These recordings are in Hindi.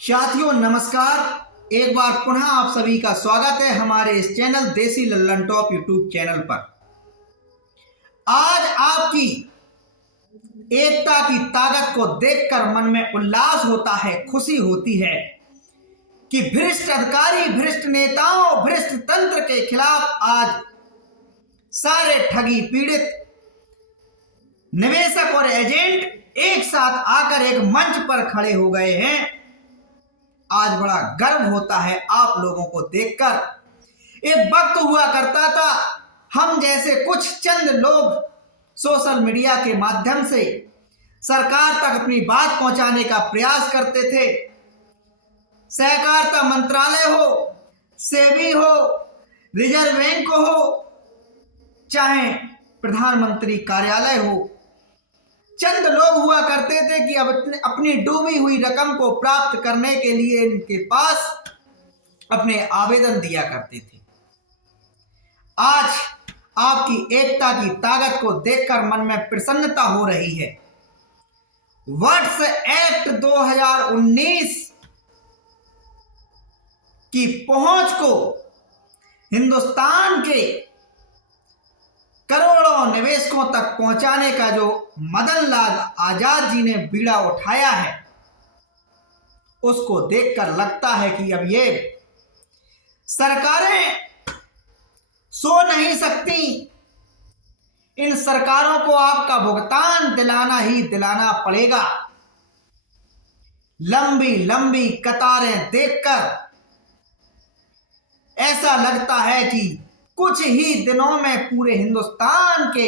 साथियों नमस्कार। एक बार पुनः आप सभी का स्वागत है हमारे इस चैनल देसी लल्लन टॉप यूट्यूब चैनल पर। आज आपकी एकता की ताकत को देखकर मन में उल्लास होता है, खुशी होती है कि भ्रष्ट अधिकारी, भ्रष्ट नेताओं, भ्रष्ट तंत्र के खिलाफ आज सारे ठगी पीड़ित निवेशक और एजेंट एक साथ आकर एक मंच पर खड़े हो गए हैं। आज बड़ा गर्व होता है आप लोगों को देखकर। एक वक्त हुआ करता था, हम जैसे कुछ चंद लोग सोशल मीडिया के माध्यम से सरकार तक अपनी बात पहुंचाने का प्रयास करते थे। सहकारिता मंत्रालय हो, सेबी हो, रिजर्व बैंक हो, चाहे प्रधानमंत्री कार्यालय हो, चंद लोग हुआ करते थे कि अब अपनी डूबी हुई रकम को प्राप्त करने के लिए इनके पास अपने आवेदन दिया करते थे। आज आपकी एकता की ताकत को देखकर मन में प्रसन्नता हो रही है। वर्ड्स एक्ट 2019 की पहुंच को हिंदुस्तान के करोड़ों निवेशकों तक पहुंचाने का जो मदन लाल आजाद जी ने बीड़ा उठाया है, उसको देखकर लगता है कि अब ये सरकारें सो नहीं सकती। इन सरकारों को आपका भुगतान दिलाना ही दिलाना पड़ेगा। लंबी लंबी कतारें देखकर ऐसा लगता है कि कुछ ही दिनों में पूरे हिंदुस्तान के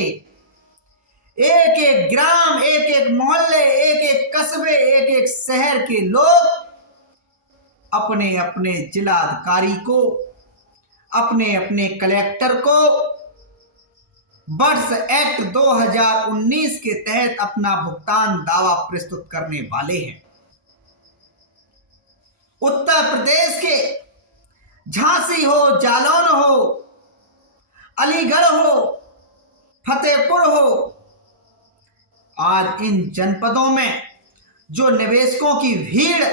एक एक ग्राम, एक एक मोहल्ले, एक एक कस्बे, एक एक शहर के लोग अपने अपने जिलाधिकारी को, अपने अपने कलेक्टर को वर्ष एक्ट 2019 के तहत अपना भुगतान दावा प्रस्तुत करने वाले हैं। उत्तर प्रदेश के झांसी हो, जालौन हो, अलीगढ़ हो, फतेहपुर हो, आज इन जनपदों में जो निवेशकों की भीड़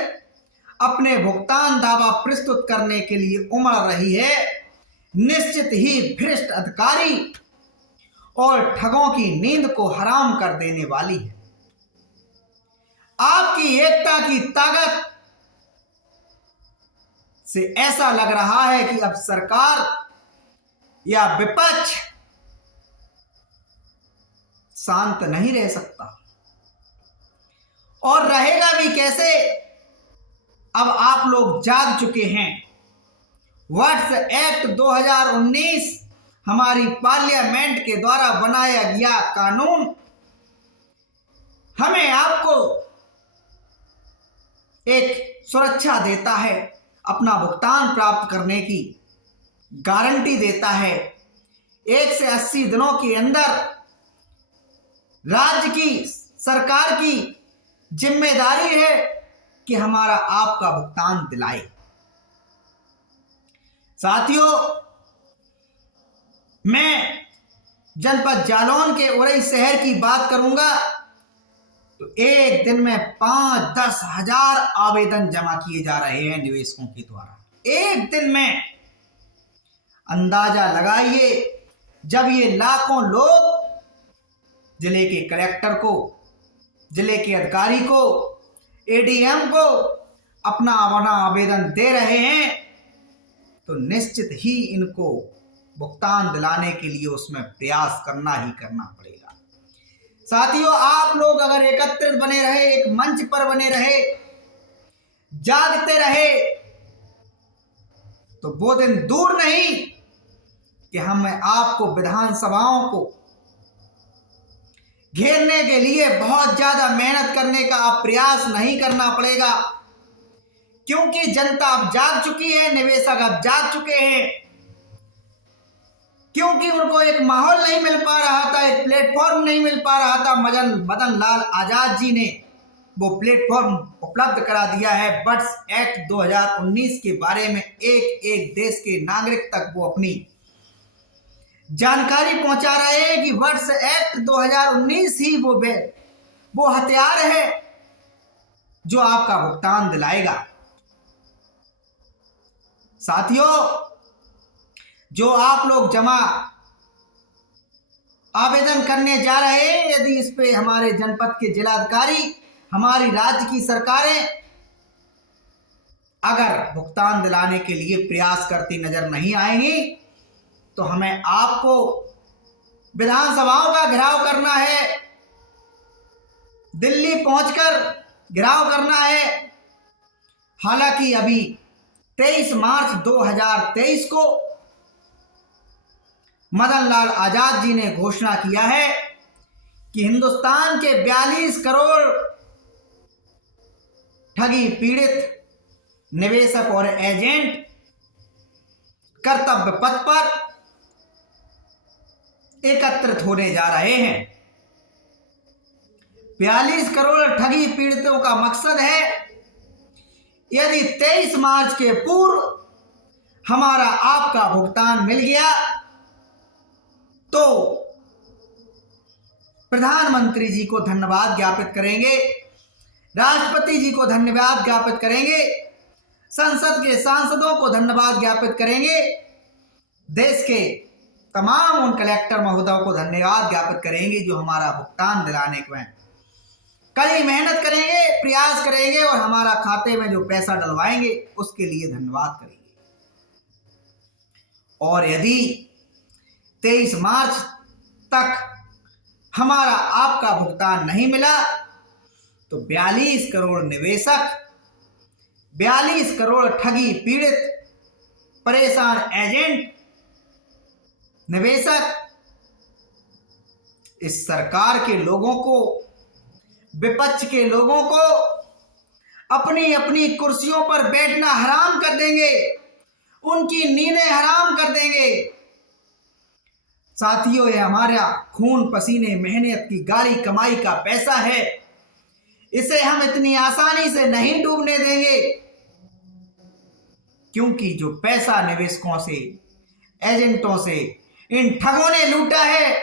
अपने भुगतान दावा प्रस्तुत करने के लिए उमड़ रही है, निश्चित ही भ्रष्ट अधिकारी और ठगों की नींद को हराम कर देने वाली है। आपकी एकता की ताकत से ऐसा लग रहा है कि अब सरकार या विपक्ष शांत नहीं रह सकता, और रहेगा भी कैसे। अब आप लोग जाग चुके हैं। वर्ष एक्ट 2019 हमारी पार्लियामेंट के द्वारा बनाया गया कानून हमें आपको एक सुरक्षा देता है, अपना भुगतान प्राप्त करने की गारंटी देता है। 1 से 80 दिनों के अंदर राज्य की सरकार की जिम्मेदारी है कि हमारा आपका भुगतान दिलाए। साथियों, मैं जनपद जालौन के उरई शहर की बात करूंगा तो एक दिन में 5-10 हजार आवेदन जमा किए जा रहे हैं निवेशकों के द्वारा। एक दिन में अंदाजा लगाइए, जब ये लाखों लोग जिले के कलेक्टर को, जिले के अधिकारी को, एडीएम को अपना आवेदन दे रहे हैं, तो निश्चित ही इनको भुगतान दिलाने के लिए उसमें प्रयास करना ही करना पड़ेगा। साथियों, आप लोग अगर एकत्रित बने रहे, एक मंच पर बने रहे, जागते रहे, तो वो दिन दूर नहीं कि हम आपको विधानसभाओं को घेरने के लिए बहुत ज्यादा मेहनत करने का आप प्रयास नहीं करना पड़ेगा, क्योंकि जनता अब जाग चुकी है, निवेशक अब जाग चुके हैं। क्योंकि उनको एक माहौल नहीं मिल पा रहा था, एक प्लेटफॉर्म नहीं मिल पा रहा था। मदन लाल आजाद जी ने वो प्लेटफॉर्म उपलब्ध करा दिया है। वर्ष एक्ट 2019 के बारे में एक एक देश के नागरिक तक वो अपनी जानकारी पहुंचा रहे हैं कि वर्ष एक्ट 2019 ही वो हथियार है जो आपका भुगतान दिलाएगा। साथियों, जो आप लोग जमा आवेदन करने जा रहे हैं, यदि इस पे हमारे जनपद के जिलाधिकारी, हमारी राज्य की सरकारें अगर भुगतान दिलाने के लिए प्रयास करती नजर नहीं आएंगी, तो हमें आपको विधानसभाओं का घेराव करना है, दिल्ली पहुंचकर घेराव करना है। हालांकि अभी 23 मार्च 2023 को मदन लाल आजाद जी ने घोषणा किया है कि हिंदुस्तान के 42 करोड़ ठगी पीड़ित निवेशक और एजेंट कर्तव्य पथ पर एकत्रित होने जा रहे हैं। 42 करोड़ ठगी पीड़ितों का मकसद है, यदि 23 मार्च के पूर्व हमारा आपका भुगतान मिल गया तो प्रधानमंत्री जी को धन्यवाद ज्ञापित करेंगे, राष्ट्रपति जी को धन्यवाद ज्ञापित करेंगे, संसद के सांसदों को धन्यवाद ज्ञापित करेंगे, देश के तमाम उन कलेक्टर महोदयों को धन्यवाद ज्ञापित करेंगे जो हमारा भुगतान दिलाने में कड़ी मेहनत करेंगे, प्रयास करेंगे और हमारा खाते में जो पैसा डलवाएंगे उसके लिए धन्यवाद करेंगे। और यदि 23 मार्च तक हमारा आपका भुगतान नहीं मिला तो 42 करोड़ निवेशक, 42 करोड़ ठगी पीड़ित परेशान एजेंट निवेशक इस सरकार के लोगों को, विपक्ष के लोगों को अपनी अपनी कुर्सियों पर बैठना हराम कर देंगे, उनकी नींदें हराम कर देंगे। साथियों, ये हमारा खून पसीने मेहनत की गाड़ी कमाई का पैसा है, इसे हम इतनी आसानी से नहीं डूबने देंगे, क्योंकि जो पैसा निवेशकों से, एजेंटों से इन ठगों ने लूटा है,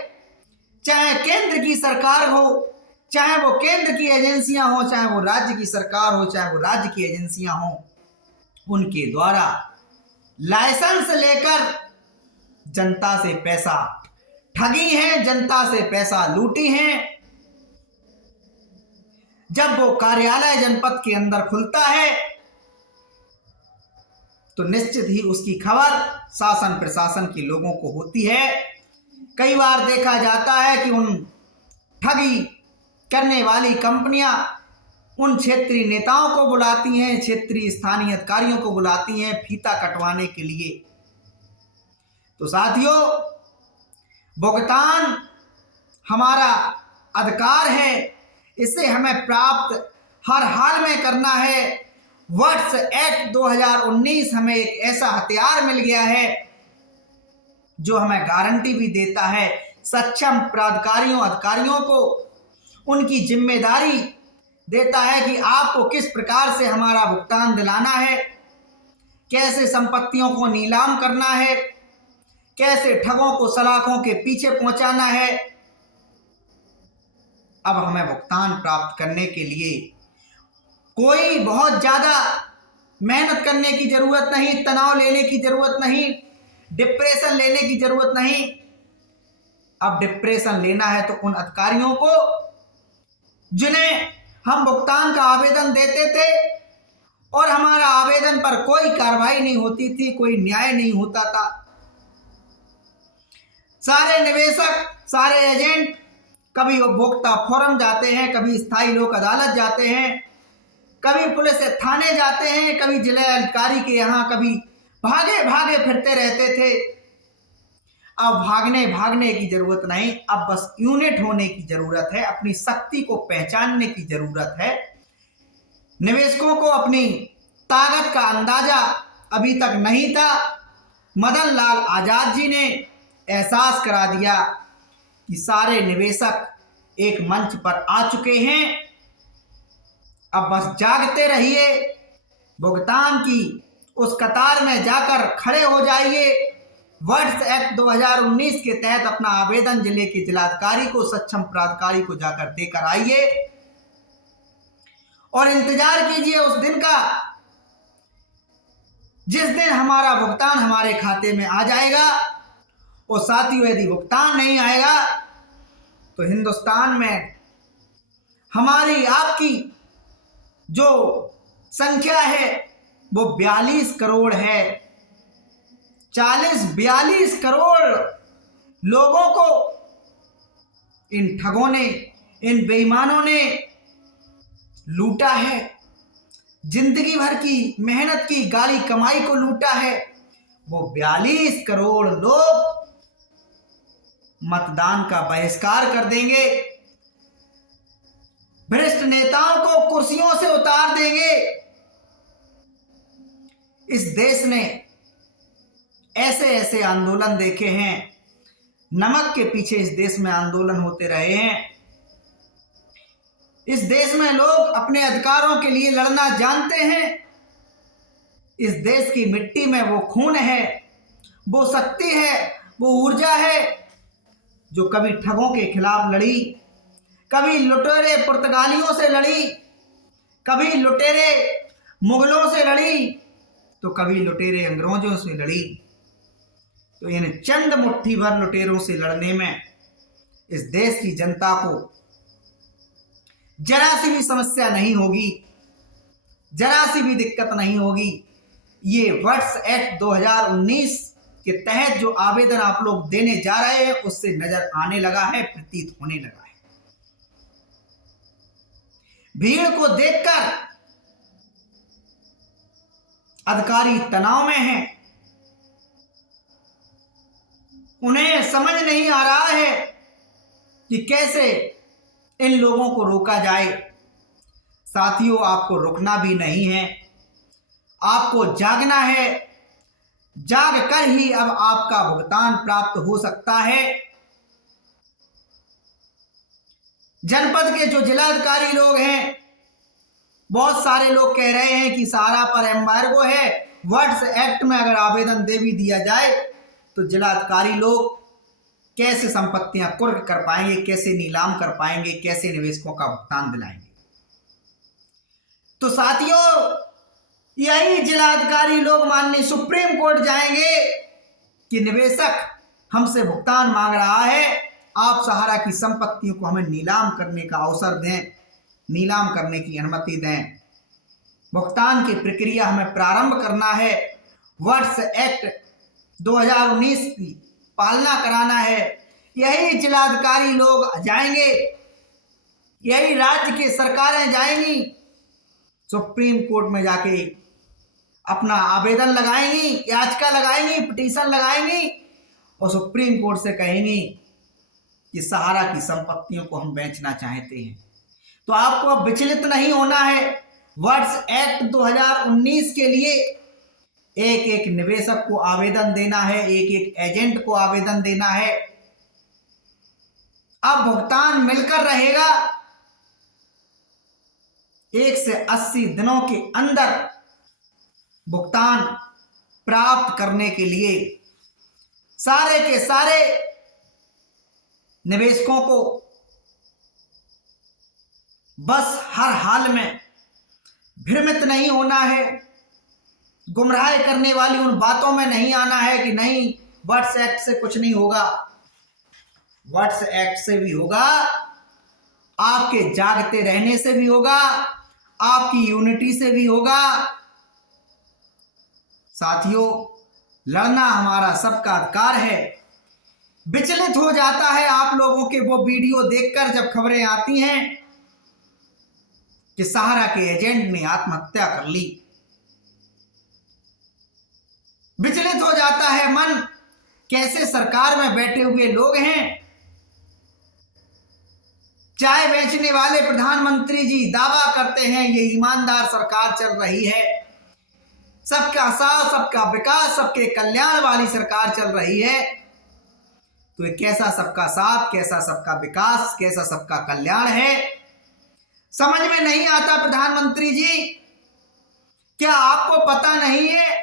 चाहे केंद्र की सरकार हो, चाहे वो केंद्र की एजेंसियां हो, चाहे वो राज्य की सरकार हो, चाहे वो राज्य की एजेंसियां हो, उनके द्वारा लाइसेंस लेकर जनता से पैसा ठगी है, जनता से पैसा लूटी हैं। जब वो कार्यालय जनपद के अंदर खुलता है तो निश्चित ही उसकी खबर शासन प्रशासन के लोगों को होती है। कई बार देखा जाता है कि उन ठगी करने वाली कंपनियां उन क्षेत्रीय नेताओं को बुलाती हैं, क्षेत्रीय स्थानीय अधिकारियों को बुलाती हैं फीता कटवाने के लिए। तो साथियों, भुगतान हमारा अधिकार है, इसे हमें प्राप्त हर हाल में करना है। वर्ष एक्ट 2019 हमें एक ऐसा हथियार मिल गया है जो हमें गारंटी भी देता है, सक्षम प्राधिकारियों अधिकारियों को उनकी जिम्मेदारी देता है कि आपको किस प्रकार से हमारा भुगतान दिलाना है, कैसे संपत्तियों को नीलाम करना है, कैसे ठगों को सलाखों के पीछे पहुंचाना है। अब हमें भुगतान प्राप्त करने के लिए कोई बहुत ज़्यादा मेहनत करने की ज़रूरत नहीं, तनाव लेने की ज़रूरत नहीं, डिप्रेशन लेने की ज़रूरत नहीं। अब डिप्रेशन लेना है तो उन अधिकारियों को जिन्हें हम भुगतान का आवेदन देते थे और हमारा आवेदन पर कोई कार्रवाई नहीं होती थी, कोई न्याय नहीं होता था। सारे निवेशक, सारे एजेंट कभी उपभोक्ता फोरम जाते हैं, कभी स्थायी लोक अदालत जाते हैं, कभी पुलिस थाने जाते हैं, कभी जिला अधिकारी के यहाँ, कभी भागे भागे फिरते रहते थे। अब भागने की जरूरत नहीं, अब बस यूनिट होने की जरूरत है, अपनी शक्ति को पहचानने की जरूरत है। निवेशकों को अपनी ताकत का अंदाजा अभी तक नहीं था। मदन लाल आजाद जी ने एहसास करा दिया कि सारे निवेशक एक मंच पर आ चुके हैं। अब बस जागते रहिए, भुगतान की उस कतार में जाकर खड़े हो जाइए। वर्ष एक्ट 2019 के तहत अपना आवेदन जिले के जिलाधिकारी को, सक्षम प्राधिकारी को जाकर देकर आइए और इंतजार कीजिए उस दिन का जिस दिन हमारा भुगतान हमारे खाते में आ जाएगा, और साथियों यदि भुगतान नहीं आएगा तो हिंदुस्तान में हमारी आपकी जो संख्या है वो 42 करोड़ है। 42 करोड़ लोगों को इन ठगों ने, इन बेईमानों ने लूटा है। जिंदगी भर की मेहनत की गाली कमाई को लूटा है। वो 42 करोड़ लोग मतदान का बहिष्कार कर देंगे, भ्रष्ट नेताओं को कुर्सियों से उतार देंगे। इस देश ने ऐसे ऐसे आंदोलन देखे हैं, नमक के पीछे इस देश में आंदोलन होते रहे हैं। इस देश में लोग अपने अधिकारों के लिए लड़ना जानते हैं। इस देश की मिट्टी में वो खून है, वो शक्ति है, वो ऊर्जा है जो कभी ठगों के खिलाफ लड़ी, कभी लुटेरे पुर्तगालियों से लड़ी, कभी लुटेरे मुगलों से लड़ी, तो कभी लुटेरे अंग्रेजों से लड़ी। तो इन चंद मुट्ठी भर लुटेरों से लड़ने में इस देश की जनता को जरा सी भी समस्या नहीं होगी, जरा सी भी दिक्कत नहीं होगी। ये वट्स एक्ट 2019 के तहत जो आवेदन आप लोग देने जा रहे हैं उससे नजर आने लगा है, प्रतीत होने लगा है। भीड़ को देखकर अधिकारी तनाव में हैं, उन्हें समझ नहीं आ रहा है कि कैसे इन लोगों को रोका जाए। साथियों, आपको रुकना भी नहीं है, आपको जागना है। जाग कर ही अब आपका भुगतान प्राप्त हो सकता है। जनपद के जो जिलाधिकारी लोग हैं, बहुत सारे लोग कह रहे हैं कि सहारा पर एम्बार्गो है, वट्स एक्ट में अगर आवेदन दे भी दिया जाए तो जिलाधिकारी लोग कैसे संपत्तियां कुर्क कर पाएंगे, कैसे नीलाम कर पाएंगे, कैसे निवेशकों का भुगतान दिलाएंगे। तो साथियों, यही जिलाधिकारी लोग माननीय सुप्रीम कोर्ट जाएंगे कि निवेशक हमसे भुगतान मांग रहा है, आप सहारा की संपत्तियों को हमें नीलाम करने का अवसर दें, नीलाम करने की अनुमति दें, भुगतान की प्रक्रिया हमें प्रारंभ करना है, वट्स एक्ट 2019 की पालना कराना है। यही जिलाधिकारी लोग जाएंगे, यही राज्य की सरकारें जाएंगी, सुप्रीम कोर्ट में जाके अपना आवेदन लगाएंगी, याचिका लगाएंगी, पिटीशन लगाएंगी और सुप्रीम कोर्ट से कहेंगी कि सहारा की संपत्तियों को हम बेचना चाहते हैं। तो आपको अब विचलित नहीं होना है। वट्स एक्ट 2019 के लिए एक एक निवेशक को आवेदन देना है, एक एक एजेंट को आवेदन देना है। अब भुगतान मिलकर रहेगा। 1 से 80 दिनों के अंदर भुगतान प्राप्त करने के लिए सारे के सारे निवेशकों को बस हर हाल में भ्रमित नहीं होना है, गुमराह करने वाली उन बातों में नहीं आना है कि नहीं वट्स एक्ट से कुछ नहीं होगा। वट्स एक्ट से भी होगा, आपके जागते रहने से भी होगा, आपकी यूनिटी से भी होगा। साथियों, लड़ना हमारा सबका अधिकार है। विचलित हो जाता है आप लोगों के वो वीडियो देखकर जब खबरें आती हैं कि सहारा के एजेंट ने आत्महत्या कर ली। विचलित हो जाता है मन, कैसे सरकार में बैठे हुए लोग हैं, चाय बेचने वाले प्रधानमंत्री जी दावा करते हैं ये ईमानदार सरकार चल रही है, सबका साथ, सबका विकास, सबके कल्याण वाली सरकार चल रही है। तो ये कैसा सबका साथ, कैसा सबका विकास, कैसा सबका कल्याण है, समझ में नहीं आता। प्रधानमंत्री जी, क्या आपको पता नहीं है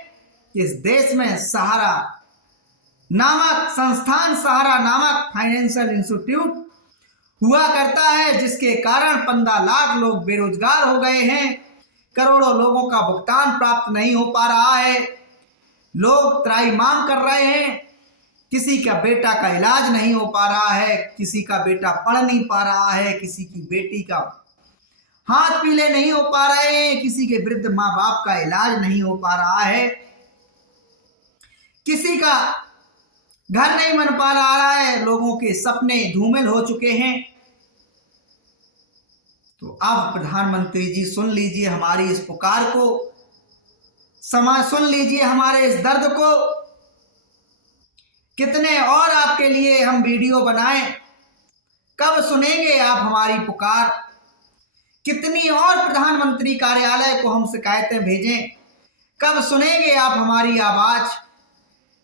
कि इस देश में सहारा नामक संस्थान, सहारा नामक फाइनेंशियल इंस्टीट्यूट हुआ करता है, जिसके कारण 15 लाख लोग बेरोजगार हो गए हैं, करोड़ों लोगों का भुगतान प्राप्त नहीं हो पा रहा है। लोग त्राहिमाम कर रहे हैं, किसी का बेटा का इलाज नहीं हो पा रहा है, किसी का बेटा पढ़ नहीं पा रहा है, किसी की बेटी का हाथ पीले नहीं हो पा रहे हैं, किसी के वृद्ध माँ बाप का इलाज नहीं हो पा रहा है, किसी का घर नहीं बन पा रहा है, लोगों के सपने धूमिल हो चुके हैं। तो अब प्रधानमंत्री जी सुन लीजिए हमारी इस पुकार को, सुन लीजिए हमारे इस दर्द को। कितने और आपके लिए हम वीडियो बनाएं, कब सुनेंगे आप हमारी पुकार? कितनी और प्रधानमंत्री कार्यालय को हम शिकायतें भेजें, कब सुनेंगे आप हमारी आवाज?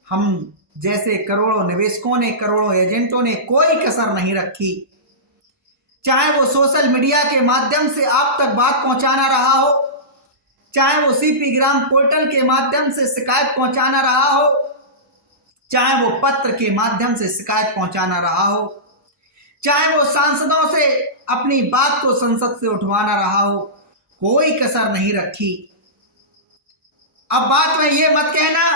हम जैसे करोड़ों निवेशकों ने, करोड़ों एजेंटों ने कोई कसर नहीं रखी, चाहे वो सोशल मीडिया के माध्यम से आप तक बात पहुंचाना रहा हो, चाहे वो सीपी ग्राम पोर्टल के माध्यम से शिकायत पहुंचाना रहा हो, चाहे वो पत्र के माध्यम से शिकायत पहुंचाना रहा हो, चाहे वो सांसदों से अपनी बात को संसद से उठवाना रहा हो, कोई कसर नहीं रखी। अब बात में ये मत कहना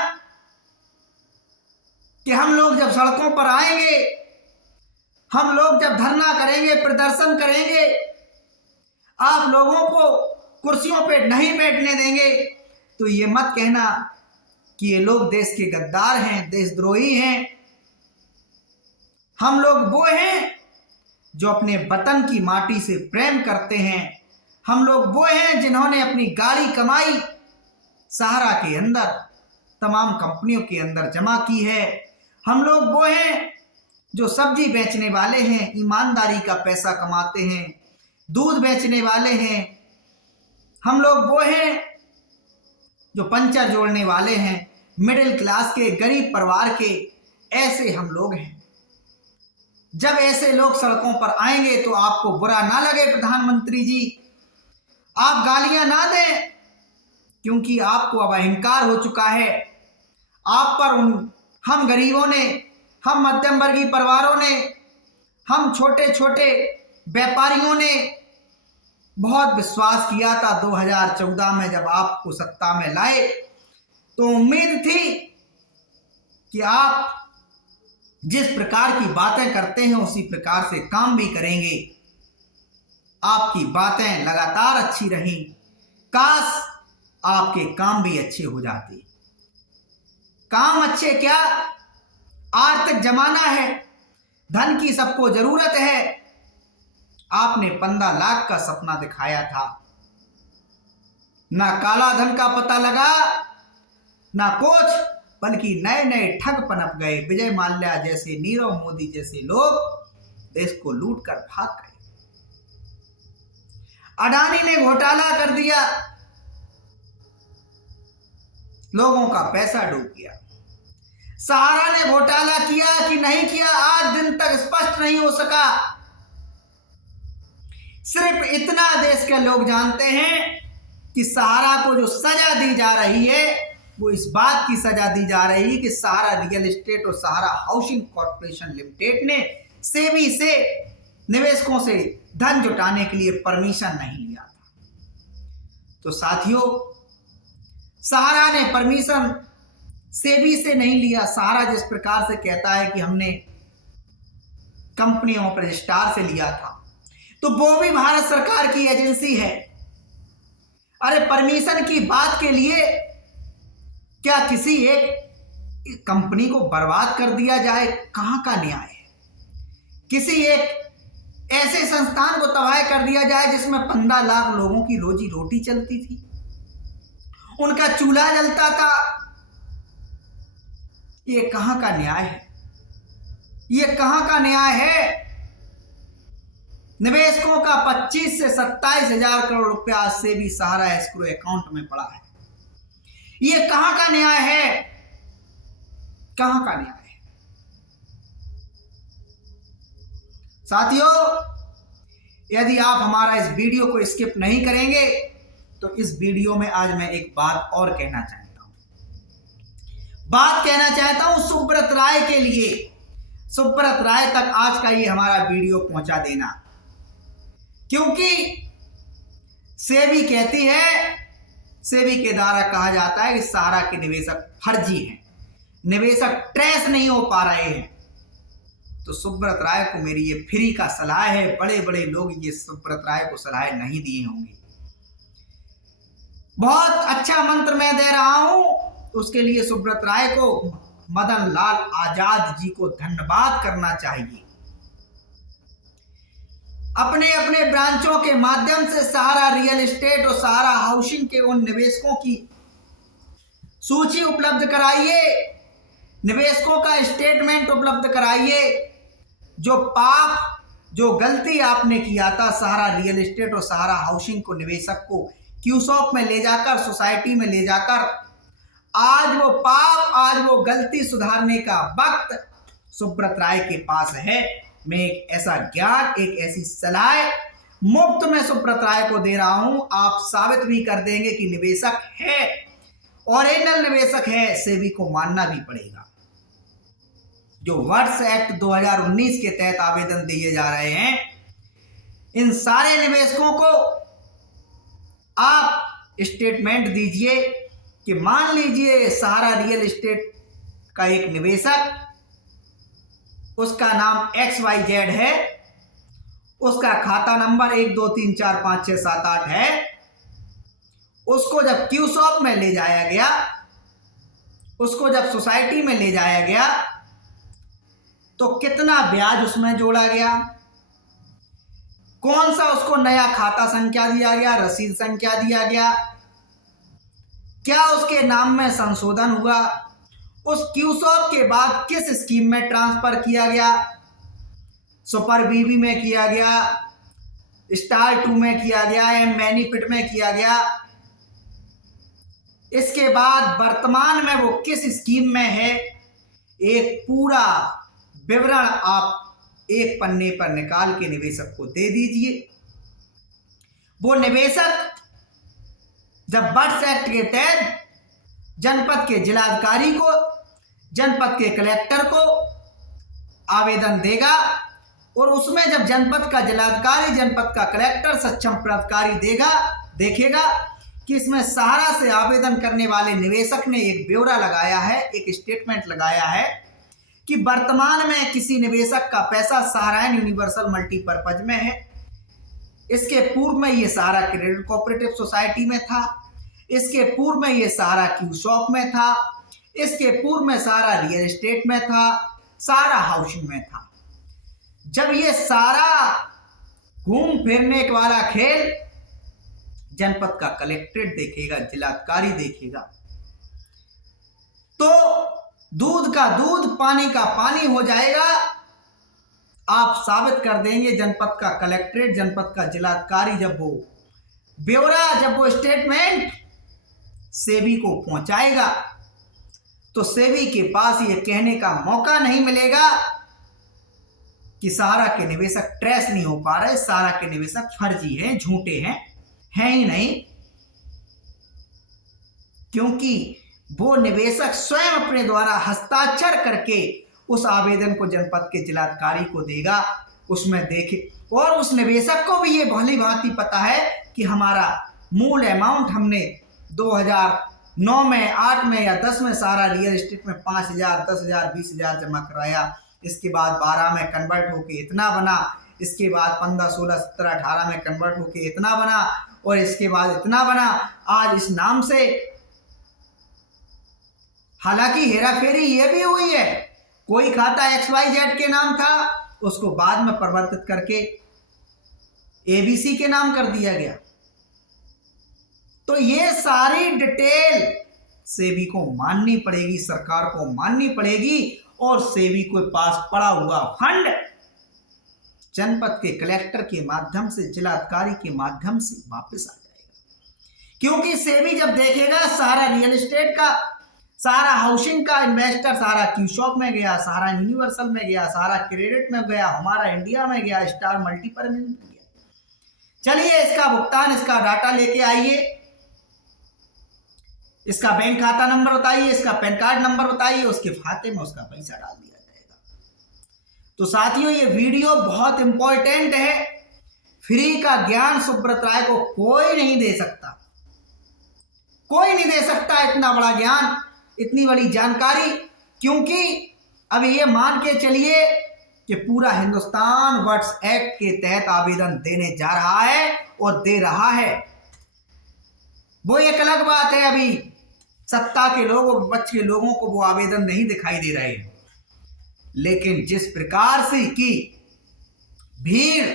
कि हम लोग जब सड़कों पर आएंगे, हम लोग जब धरना करेंगे, प्रदर्शन करेंगे, आप लोगों को कुर्सियों पे नहीं बैठने देंगे, तो ये मत कहना कि ये लोग देश के गद्दार हैं, देशद्रोही हैं। हम लोग वो हैं जो अपने वतन की माटी से प्रेम करते हैं। हम लोग वो हैं जिन्होंने अपनी गाड़ी कमाई सहारा के अंदर, तमाम कंपनियों के अंदर जमा की है। हम लोग वो हैं जो सब्जी बेचने वाले हैं, ईमानदारी का पैसा कमाते हैं, दूध बेचने वाले हैं। हम लोग वो हैं जो पंचर जोड़ने वाले हैं, मिडिल क्लास के, गरीब परिवार के, ऐसे हम लोग हैं। जब ऐसे लोग सड़कों पर आएंगे तो आपको बुरा ना लगे प्रधानमंत्री जी, आप गालियां ना दें, क्योंकि आपको अब अहंकार हो चुका है। आप पर हम गरीबों ने, हम मध्यम वर्गीय परिवारों ने, हम छोटे छोटे व्यापारियों ने बहुत विश्वास किया था। 2014 में जब आपको सत्ता में लाए तो उम्मीद थी कि आप जिस प्रकार की बातें करते हैं उसी प्रकार से काम भी करेंगे। आपकी बातें लगातार अच्छी रहीं, काश आपके काम भी अच्छे हो जाते। काम अच्छे क्या, आर्थिक जमाना है, धन की सबको जरूरत है। आपने 15 लाख का सपना दिखाया था, ना काला धन का पता लगा ना कुछ, बल्कि नए नए ठग पनप गए। विजय माल्या जैसे, नीरव मोदी जैसे लोग देश को लूट कर भाग गए। अडानी ने घोटाला कर दिया, लोगों का पैसा डूब गया। सहारा ने घोटाला किया कि नहीं किया, आज दिन तक स्पष्ट नहीं हो सका। सिर्फ इतना देश के लोग जानते हैं कि सहारा को जो सजा दी जा रही है वो इस बात की सजा दी जा रही है कि सहारा रियल एस्टेट और सहारा हाउसिंग कॉर्पोरेशन लिमिटेड ने सेबी से निवेशकों से धन जुटाने के लिए परमिशन नहीं लिया था। तो साथियों, सहारा ने परमिशन सेबी से नहीं लिया। सहारा जिस प्रकार से कहता है कि हमने कंपनी ऑफ रजिस्ट्रार से लिया था, तो वो भी भारत सरकार की एजेंसी है। अरे परमिशन की बात के लिए क्या किसी एक कंपनी को बर्बाद कर दिया जाए? कहां का न्याय है? किसी एक ऐसे संस्थान को तबाह कर दिया जाए जिसमें 15 लाख लोगों की रोजी रोटी चलती थी, उनका चूल्हा जलता था। ये कहां का न्याय है? ये कहां का न्याय है? निवेशकों का 25 से 27 हजार करोड़ रुपया से भी सहारा एस्क्रो अकाउंट में पड़ा है। ये कहां का न्याय है? कहां का न्याय है? साथियों, यदि आप हमारा इस वीडियो को स्किप नहीं करेंगे तो इस वीडियो में आज मैं एक बात और कहना चाहता हूं। बात कहना चाहता हूं सुब्रत राय के लिए। सुब्रत राय तक आज का ये हमारा वीडियो पहुंचा देना, क्योंकि सेबी कहती है सेबी के द्वारा कहा जाता है कि सहारा के निवेशक फर्जी हैं, निवेशक ट्रेस नहीं हो पा रहे हैं। तो सुब्रत राय को मेरी ये फ्री का सलाह है, बड़े बड़े लोग ये सुब्रत राय को सलाह नहीं दिए होंगे। बहुत अच्छा मंत्र मैं दे रहा हूं, उसके लिए सुब्रत राय को मदन लाल आजाद जी को धन्यवाद करना चाहिए। अपने अपने ब्रांचों के माध्यम से सहारा रियल एस्टेट और सहारा हाउसिंग के उन निवेशकों की सूची उपलब्ध कराइए, निवेशकों का स्टेटमेंट उपलब्ध कराइए। जो पाप, जो गलती आपने किया था सहारा रियल एस्टेट और सहारा हाउसिंग को निवेशक को क्यूसॉप में ले जाकर, सोसाइटी में ले जाकर, आज वो पाप, आज वो गलती सुधारने का वक्त सुब्रत राय के पास है। मैं एक ऐसा ज्ञान, एक ऐसी सलाह मुफ्त में सुब्रत राय को दे रहा हूं। आप साबित भी कर देंगे कि निवेशक है, ओरिजिनल निवेशक है, सेबी को मानना भी पड़ेगा। जो वर्ष एक्ट 2019 के तहत आवेदन दिए जा रहे हैं, इन सारे निवेशकों को आप स्टेटमेंट दीजिए कि मान लीजिए सहारा रियल एस्टेट का एक निवेशक, उसका नाम XYZ है, उसका खाता नंबर 1 2 3 4 5 6 7 8 है। उसको जब क्यूसॉप में ले जाया गया, उसको जब सोसाइटी में ले जाया गया, तो कितना ब्याज उसमें जोड़ा गया, कौन सा उसको नया खाता संख्या दिया गया, रसीद संख्या दिया गया, क्या उसके नाम में संशोधन हुआ, उस क्यूसॉप के बाद किस स्कीम में ट्रांसफर किया गया, सुपर बीबी में किया गया, स्टार 2 में किया गया, एम बेनिफिट में किया गया, इसके बाद वर्तमान में वो किस स्कीम में है, एक पूरा विवरण आप एक पन्ने पर निकाल के निवेशक को दे दीजिए। वो निवेशक जब वर्ष एक्ट के तहत जनपद के जिलाधिकारी को, जनपद के कलेक्टर को आवेदन देगा, और उसमें जब जनपद का जिलाधिकारी, जनपद का कलेक्टर सक्षम प्राधिकारी देखेगा कि इसमें सहारा से आवेदन करने वाले निवेशक ने एक ब्यौरा लगाया है, एक स्टेटमेंट लगाया है कि वर्तमान में किसी निवेशक का पैसा सहारा यूनिवर्सल मल्टीपर्पज में है, इसके पूर्व में ये सहारा क्रेडिट कोऑपरेटिव सोसाइटी में था, इसके पूर्व में ये सहारा क्यूसॉप में था, इसके पूर्व में सहारा रियल एस्टेट में था, सहारा हाउसिंग में था। जब ये सारा घूम फिरने वाला खेल जनपद का कलेक्ट्रेट देखेगा, जिलाधिकारी देखेगा, तो दूध का दूध, पानी का पानी हो जाएगा। आप साबित कर देंगे, जनपद का कलेक्ट्रेट, जनपद का जिलाधिकारी जब वो ब्यौरा, जब वो स्टेटमेंट सेबी को पहुंचाएगा, तो सेबी के पास ये कहने का मौका नहीं मिलेगा कि सहारा के निवेशक ट्रेस नहीं हो पा रहे, सहारा के निवेशक फर्जी हैं, झूठे हैं ही नहीं, क्योंकि वो निवेशक स्वयं अपने द्वारा हस्ताक्षर करके उस आवेदन को जनपद के जिलाधिकारी को देगा, उसमें देखे, और उस निवेशक को भी ये भली भांति पता है कि हमारा मूल अमाउंट हमने 2009 में, 8 में या 10 में सहारा रियल एस्टेट में 5,000, 10,000, 20,000 जमा कराया, इसके बाद 12 में कन्वर्ट होके इतना बना, इसके बाद 15, 16, 17, 18 में कन्वर्ट होके इतना बना, और इसके बाद इतना बना, आज इस नाम से। हालांकि हेराफेरी ये भी हुई है, कोई खाता XYZ के नाम था, उसको बाद में परिवर्तित करके ABC के नाम कर दिया गया। तो ये सारी डिटेल सेबी को माननी पड़ेगी, सरकार को माननी पड़ेगी, और सेबी के पास पड़ा हुआ फंड जनपद के कलेक्टर के माध्यम से, जिलाधिकारी के माध्यम से वापस आ जाएगा। क्योंकि सेबी जब देखेगा सहारा रियल एस्टेट का, सहारा हाउसिंग का इन्वेस्टर सहारा क्यूसॉप में गया, सहारा यूनिवर्सल में गया, सहारा क्रेडिट में गया, हमारा इंडिया में गया, स्टार मल्टीपर्पज में गया, चलिए इसका भुगतान, इसका डाटा लेके आइए, इसका बैंक खाता नंबर बताइए, इसका पैन कार्ड नंबर बताइए, उसके खाते में उसका पैसा डाल दिया जाएगा। तो साथियों, ये वीडियो बहुत इंपॉर्टेंट है। फ्री का ज्ञान सुब्रत राय को कोई नहीं दे सकता। कोई नहीं दे सकता इतना बड़ा ज्ञान, इतनी बड़ी जानकारी, क्योंकि अब ये मान के चलिए कि पूरा हिंदुस्तान वर्ड्स एक्ट के तहत आवेदन देने जा रहा है और दे रहा है। वो एक अलग बात है, अभी सत्ता के लोगों, विपक्ष के लोगों को वो आवेदन नहीं दिखाई दे रहे हैं, लेकिन जिस प्रकार से की भीड़,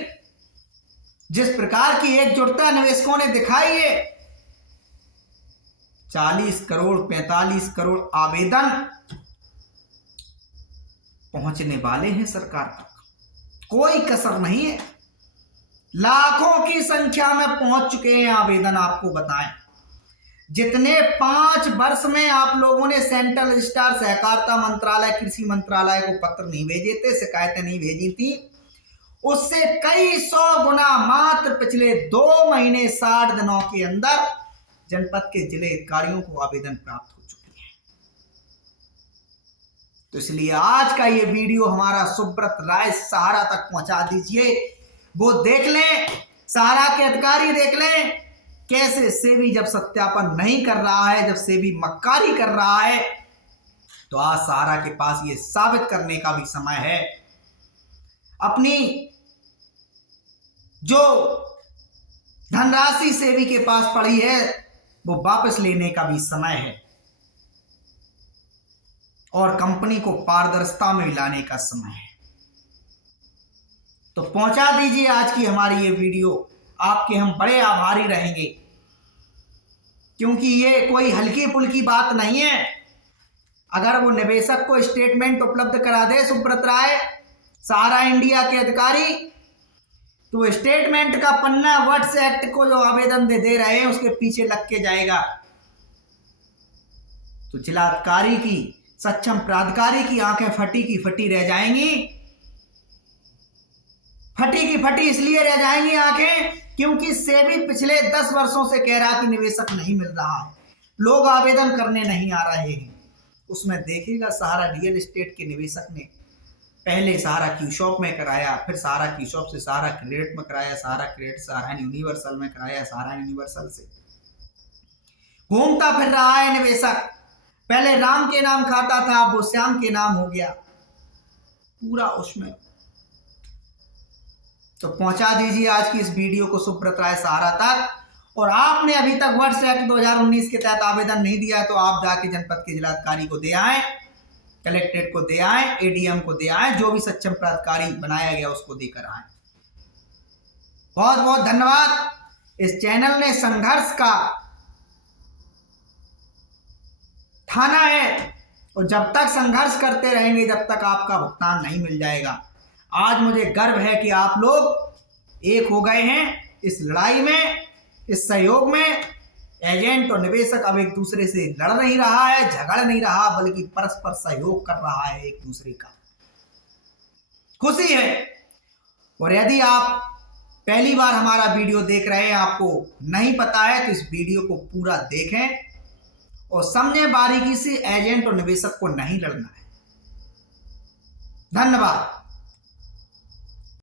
जिस प्रकार की एकजुटता निवेशकों ने दिखाई है, 40 करोड़ 45 करोड़ आवेदन पहुंचने वाले हैं सरकार तक, कोई कसर नहीं है। लाखों की संख्या में पहुंच चुके हैं आवेदन। आपको बताएं, जितने 5 वर्ष में आप लोगों ने सेंट्रल रजिस्ट्रार, सहकारिता मंत्रालय, कृषि मंत्रालय को पत्र नहीं भेजे थे, शिकायतें नहीं भेजी थी, उससे कई 100 गुना मात्र पिछले 2 महीने 60 दिनों के अंदर जनपद के जिले अधिकारियों को आवेदन प्राप्त हो चुके हैं। तो इसलिए आज का ये वीडियो हमारा सुब्रत राय सहारा तक पहुंचा दीजिए, वो देख लें, सहारा के अधिकारी देख लें कैसे सेबी जब सत्यापन नहीं कर रहा है, जब सेबी मक्कारी कर रहा है, तो आज सहारा के पास ये साबित करने का भी समय है, अपनी जो धनराशि सेबी के पास पड़ी है वो वापस लेने का भी समय है और कंपनी को पारदर्शिता में लाने का समय है। तो पहुंचा दीजिए आज की हमारी ये वीडियो, आपके हम बड़े आभारी रहेंगे, क्योंकि ये कोई हल्की फुल्की बात नहीं है। अगर वो निवेशक को स्टेटमेंट उपलब्ध करा दे सुब्रत राय, सहारा इंडिया के अधिकारी, तो स्टेटमेंट का पन्ना वर्ड्स एक्ट को जो आवेदन दे रहे हैं उसके पीछे लग के जाएगा, तो जिलाधिकारी की, सक्षम प्राधिकारी की आंखें फटी की फटी रह जाएंगी। फटी की फटी इसलिए रह जाएंगी आंखें क्योंकि सेबी पिछले 10 वर्षों से कह रहा कि निवेशक नहीं मिल रहा है, लोग आवेदन करने नहीं आ रहे हैं। उसमें देखिएगा सहारा रियल एस्टेट के निवेशक ने पहले सहारा क्यू शॉप में कराया, फिर सहारा क्यू शॉप से सहारा क्रेडिट में कराया, सहारा क्रेडिट सहारा यूनिवर्सल में कराया, सहारा यूनिवर्सल से घूमता फिर रहा है निवेशक। पहले राम के नाम खाता था, अब वो श्याम के नाम हो गया, पूरा उसमें। तो पहुंचा दीजिए आज की इस वीडियो को सुब्रत राय सहारा तक, और आपने अभी तक वर्ड्स एक्ट 2019 के तहत आवेदन नहीं दिया है तो आप जाके जनपद के जिलाधिकारी को दे आए, कलेक्ट्रेट को दे आए, एडीएम को दे आए, जो भी सक्षम प्राधिकारी बनाया गया उसको देकर आए। बहुत बहुत धन्यवाद। इस चैनल ने संघर्ष का थाना है और जब तक संघर्ष करते रहेंगे जब तक आपका भुगतान नहीं मिल जाएगा। आज मुझे गर्व है कि आप लोग एक हो गए हैं इस लड़ाई में, इस सहयोग में। एजेंट और निवेशक अब एक दूसरे से लड़ नहीं रहा है, झगड़ नहीं रहा, बल्कि परस्पर सहयोग कर रहा है एक दूसरे का। खुशी है। और यदि आप पहली बार हमारा वीडियो देख रहे हैं, आपको नहीं पता है, तो इस वीडियो को पूरा देखें और समझें बारीकी से। एजेंट और निवेशक को नहीं लड़ना है। धन्यवाद।